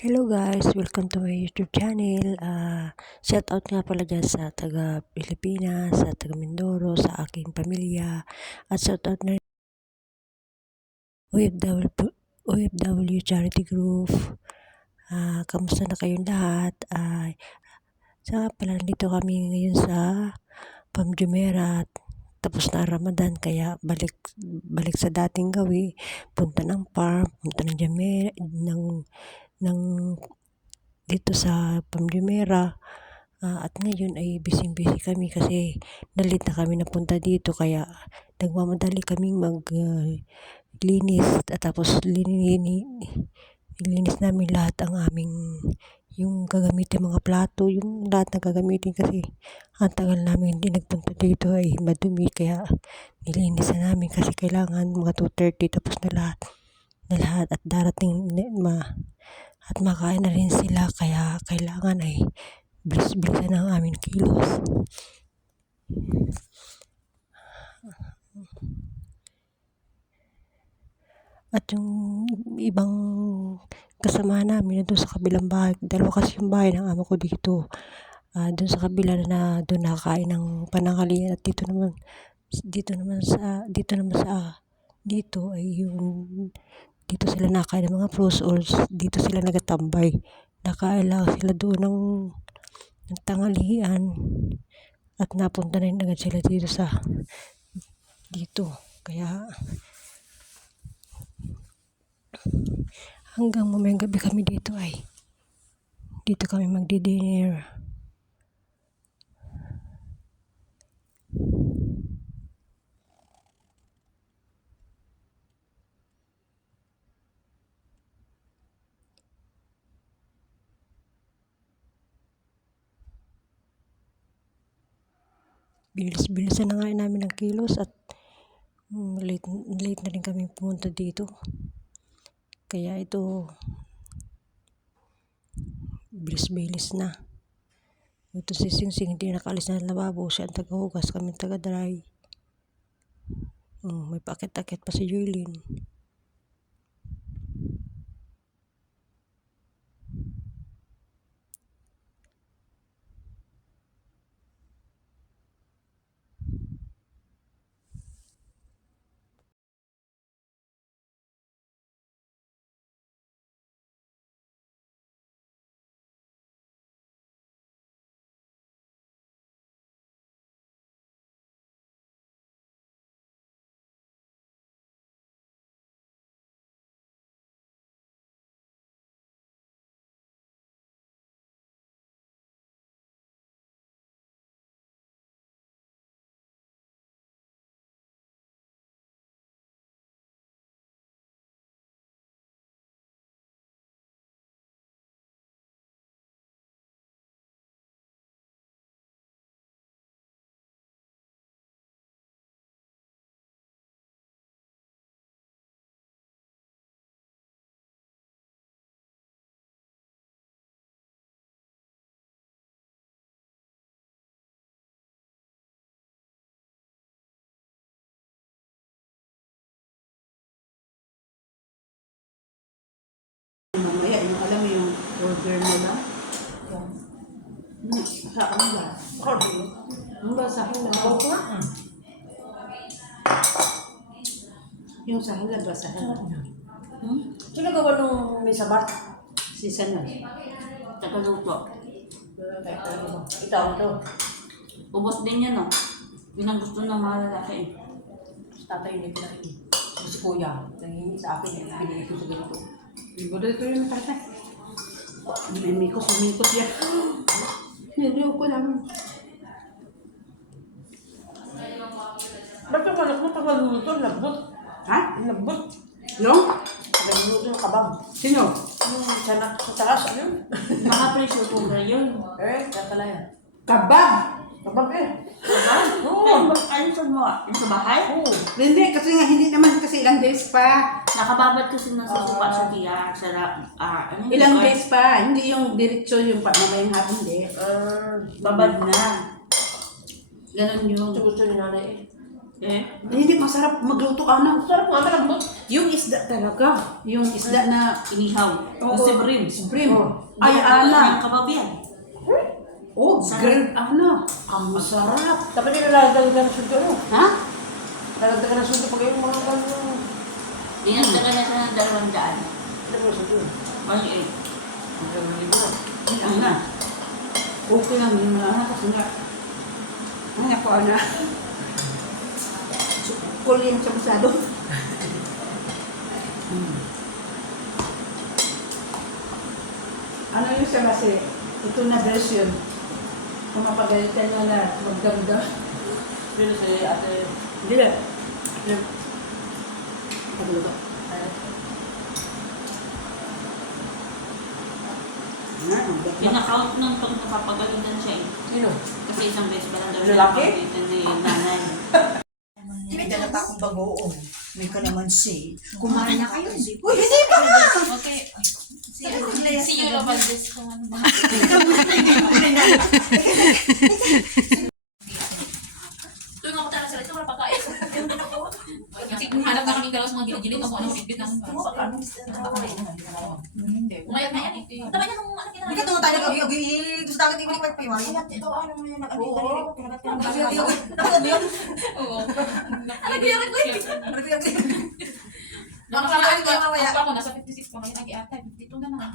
Hello guys, welcome to my YouTube channel. Shout out nga pala dyan sa taga Pilipinas, sa taga Mindoro, sa aking pamilya. At shout out na rin OFW Charity Group. Kamusta na kayong lahat? Saka pala nandito kami ngayon sa Pam Jumeirah. Tapos na Ramadan, kaya balik sa dating gawi. Punta ng farm, punta ng Jumeirah, ng dito sa Pam Jumeirah. At ngayon ay busy kami kasi nalit na kami napunta dito, kaya nagmamadali kaming maglinis at tapos lilinis namin lahat ang aming yung gagamitin mga plato, yung lahat na gagamitin kasi ang tagal namin hindi nagpunta dito ay madumi, kaya nilinis na namin kasi kailangan mga 2:30 tapos na lahat at darating at makain na rin sila, kaya kailangan ay bilis-bilisan ang aming kilos. At yung ibang kasama namin na doon sa kabilang bahay, dalawa kasi yung bahay ng amo ko dito. Doon sa kabila na doon nakakain ng pananghalian, at dito ay yung dito sila nakain ng mga fruits, or dito sila nagatambay. Nakain lang sila doon ng tanghalian at napunta na rin agad sila dito. Kaya hanggang mamayang gabi kami dito kami magdi-dinner. Bilis-bilisan na nga namin ang kilos at late na rin kami pumunta dito. Kaya ito, bilis-bilis na. Ito si Singsing, hindi nakaalis na lababo. Siya ang taga-hugas, kami taga-dry. May paakit-akit pa si Juilin. Mamaya, yung alam mo yung order mo lang. Sa ano ba? Ano ba sa halad? Yung sa halad ba sa halad? Sino gawa nung may sabat? Si Sanay. Tagaluto. Ito. Ubos din yan, no? Yun ang gusto ng mga lalaki. Tatay hindi ko na rin. Si Kuya, nangingi sa akin, binigay ko sa ganito. Ibo dito yung tatay. May mikos yan. Hindi ko lang. Ba't yung anak mo pag-luto, lagbot? Ha? Lagbot. Yung? Nagluto ng kabab. Sino? Yung sanak sa taas, yun. Baka pressure cooker yun. Kaya pala yan. Kabab! Kabab eh. Oo. Ayun sa mga, yung sa bahay? Oo. Hindi, kasi nga hindi naman kasi ilang days pa. Nakababad kasi na sa suka sa tiya. Ano yun? Ilang days pa. Hindi yung diretso yung mamayang hapon, hindi. Babad na. Ganon yung... Gusto ni nanay eh. Eh? Hindi masarap magluto, anak. Sarap nga, malambot. Yung isda talaga. Yung isda na Inihaw. Oo. Yung sibrim. Supreme. Oh. Ay, Yung Ana. kababian. Oh, grilled Ana. Ang sarap. Dapat yung lalagdagan ng sundo, no? Ha? Lalagdagan ng sundo pag yung mga ganun. Dinagdagan na siya ng 200. Ano mo sundo? 1.8. Ay, Ana. Okay lang yun mga anak kasi nga. Ay, ako, Ana. Cool yan siya masyado. Ano yun siya kasi, ito na version. Kung mapagalitan niya na magdamdam. Pero si ate, Hindi lang. Ano ba? pinaka-out ng pag napapagalitan siya eh. Sino? Kasi isang beses ba lang daw Lalaki? napagalitan ni nanay. May dala pa akong bagoong. May kalamansi. Kumain na kayo. Uy, hindi pa! Okay. Si Yolo Valdez kung ano ba. Tuwing ako talaga sila, ito wala pagkain. Kasi hanap na kaming dalawa sa mga gilid-gilid, kung anong bibit ng Umayag na yan eh. Tama niya nung ano Hindi ka doon tayo nag-agi-agi. Gusto dagat yung ulit pa yung Ito ano mo yun, nag-ano Oo. kinagat Ano yun? Oo. Ano kaya ko eh? Nakakaano ka mamaya. Ako nasa 56 pa ngayon, nag-i-ata, 52 na na.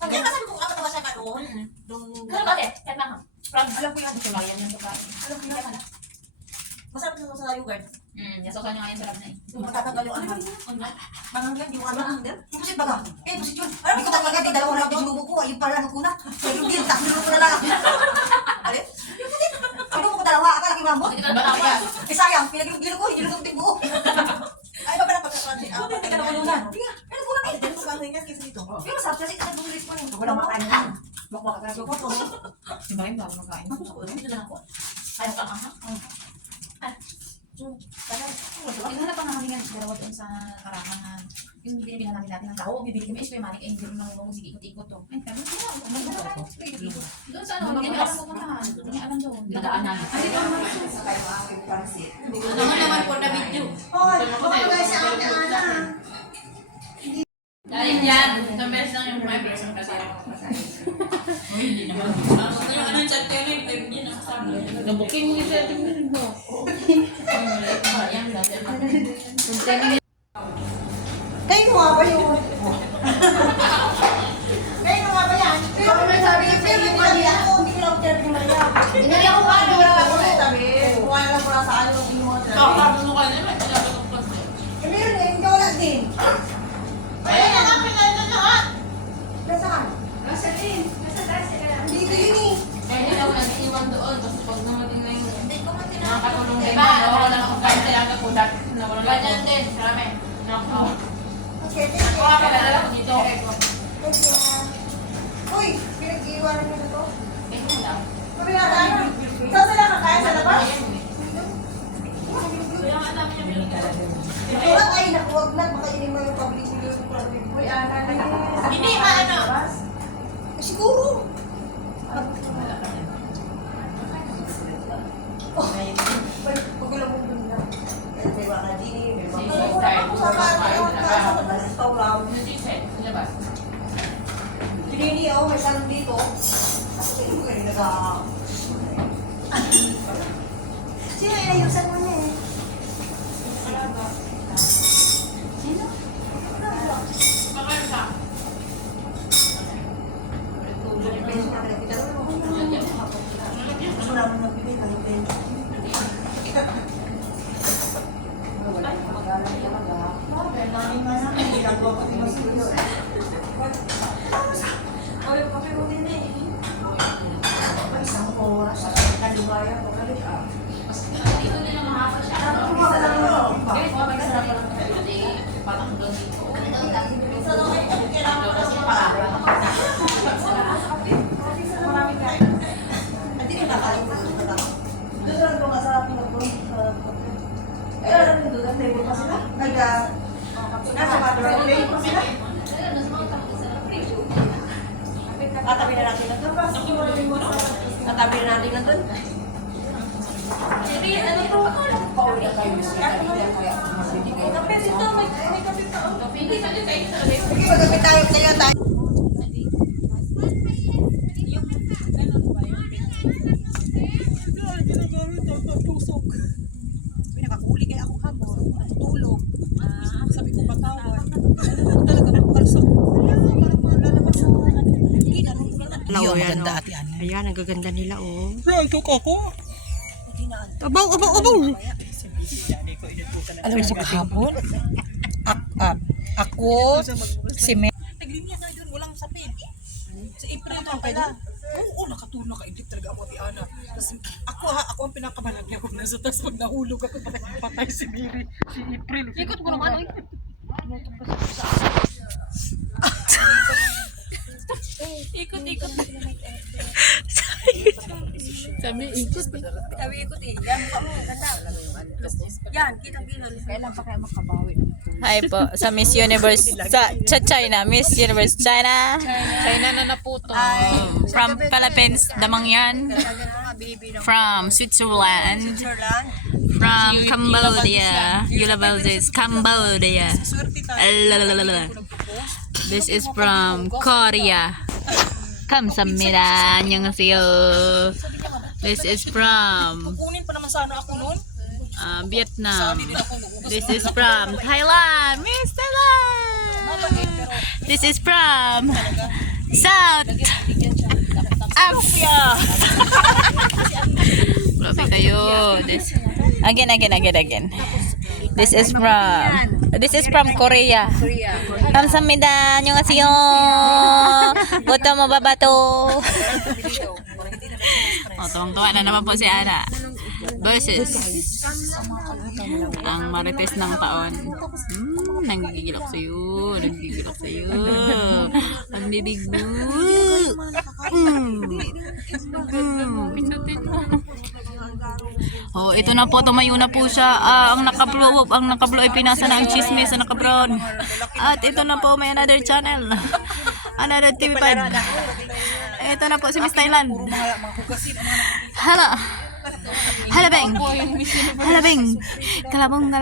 Pag yan kasabi kung ako siya ka doon. Ano ba eh? Kahit lang. Alam ko yan. Ito lang yan yung pagkain. Alam ko yan. Masarap na sa yogurt. Yasokan niya ngayon sarap na eh. Matatanggal yung ano. Mangang yan, yung ano. Imposit baga. Imposit yun. Hindi ko talaga di dalawang lang yung sinubo ko. Ayun pala nagkuna. Yung din, takbo ko na lang. Alin? Ano mo ko dalawa? Akala ko mamot. Hindi ka na ba? Eh sayang, pinagilog-gilog ko. Hinilog din buo. Ay, ba pala pagkakaroon? Pati ka na malunan. Pero kulang eh. Pero kung ano yung kaysa dito. Pero masarap kasi kasi bumili ko eh. Wala makain na. Bakbak ka talaga ko. Si Marim bago magkain. Ito na lang ako. Ayaw ka aha. Hinahanap pa namin yan dalawa doon sa karangan. Yung binibilan natin ng tao, bibili kami is manik, ay hindi rin nang sige ikot-ikot to. Ay, pero doon sa ano, hindi alam pupuntahan. Hindi alam doon. Dadaan namin. Ay, dito naman. Ano naman po na video? Hoy, guys, sa akin na. Dahil yan, isang beses lang yung mga beses kasi. Hindi naman. Ano yung ano yung chat kayo yung pwede niya nakasabi. Nabuking mo yung setting mo. Yan, dati. Kayo mo nga ba yun? Kayo mo nga ba yan? Pero kung may sabi yung favorite mali ako, hindi ko lang favorite yung mali ako. Hindi ako nga, hindi wala ako na sabi. Kung ano lang pala sa ano, hindi mo nga sabi. Kakaroon ka naman. Pinabatok pa siya. Eh, meron eh, hindi wala din. Ay, hanapin na ito lahat. Nasaan? Dito yun eh. Kaya hindi ako nag-iwan doon. Tapos pag dumating na yung nakakatulong din. Diba? Wala na kung kain sila ako dati. Ganyan din. Marami. Okay, thank you. Ako kalala ko dito. Thank you. Uy, pinag-iwanan mo na to. Ito mo lang. Sabi nga tayo. Saan sila kakain sa labas? Kaya nga namin yung pinagkalat. Ito ay nakuwag na. Baka yun mo yung public video. Uy, Ana. Hindi, ano? Eh, siguro. Pagkulang mo dun na. May mga dini, may mga... Ako sa restaurant. Dini, oh, may salon dito. Kasi hindi mo kayo nag- Sino inayusan mo niya eh? Sino? Wala mo nagbibigay kayo din. Isang oras, kalibaya ko kalit ah. Dito nila mahaba siya. Ganit mo, may sarap pa lang. Parang doon dito. Kasi parang. Hindi rin nakalimutan ko na. Doon lang kung masarap yung mag-bring. Eh, alam mo doon, table pa sila. Nasa bathroom, table pa sila. Tatabi na natin na doon. Tatabi na natin na doon. Magkapit tayo, tayo. Nakakuli kaya ako hapon. Tulog. Sabi ko batawan. Talaga magkalsok. Parang malalabas sa Iyo, maganda ate Ana. Ayan, ang gaganda nila, oh. Rantok ako. Abaw, abaw, abaw! Alam mo sa kahapon? Ako, si May. Naglinya tayo doon, walang sapid. Sa April pa pala. Oo, nakatulog ka-edit talaga ako, ate Ana. Kasi ako ang pinakabalagya ko na sa taas pag nahulog ako, patay si Mary, si April. Ikot ko naman, oy. Ikot. Sabi ikot eh. Yan, mukha mo. Ganda. Yan, kitang-kita. Kailan pa kaya makabawi? Hi po, sa Miss Universe, sa China, Miss Universe China. China na naputo. From Philippines, damang yan. From Switzerland. From Cambodia. Yula Valdez, Cambodia. Lalalala. This is from Korea. Kamsahamnida. Annyeonghaseyo. This is from Kunin pa naman sana ako noon. Vietnam. This is from Thailand. Miss Thailand. This is from South Africa. Grabe kayo. Again. This is from Korea. Kamsahamnida. Annyeonghaseyo. Buto mo babato. Tuwang-tuwa na naman po si Ana. Versus ang marites ng taon. Nanggigigil ako sa'yo. Ang bibig mo. Oh, ito na po, tumayo na po siya. Ang nakablo ay pinasa na ang chismis sa nakabrown. At ito na po, may another channel. Another TV5. Ito na po si Miss Thailand. Hello, Beng. Kalabong. I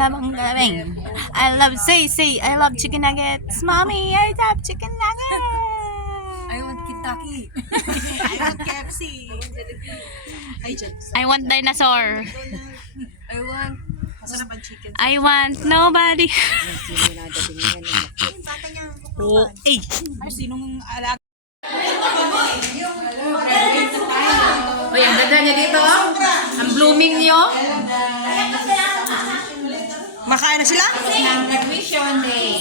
love chicken nuggets. Mommy, I love chicken nuggets. I want Kentucky. I want KFC. I want dinosaur. I want masarap ang chicken. I want nobody. Oh, ay sinong alaga? Uy, ang ganda niya dito, oh. Ang blooming niyo. Makain na sila? Admission day.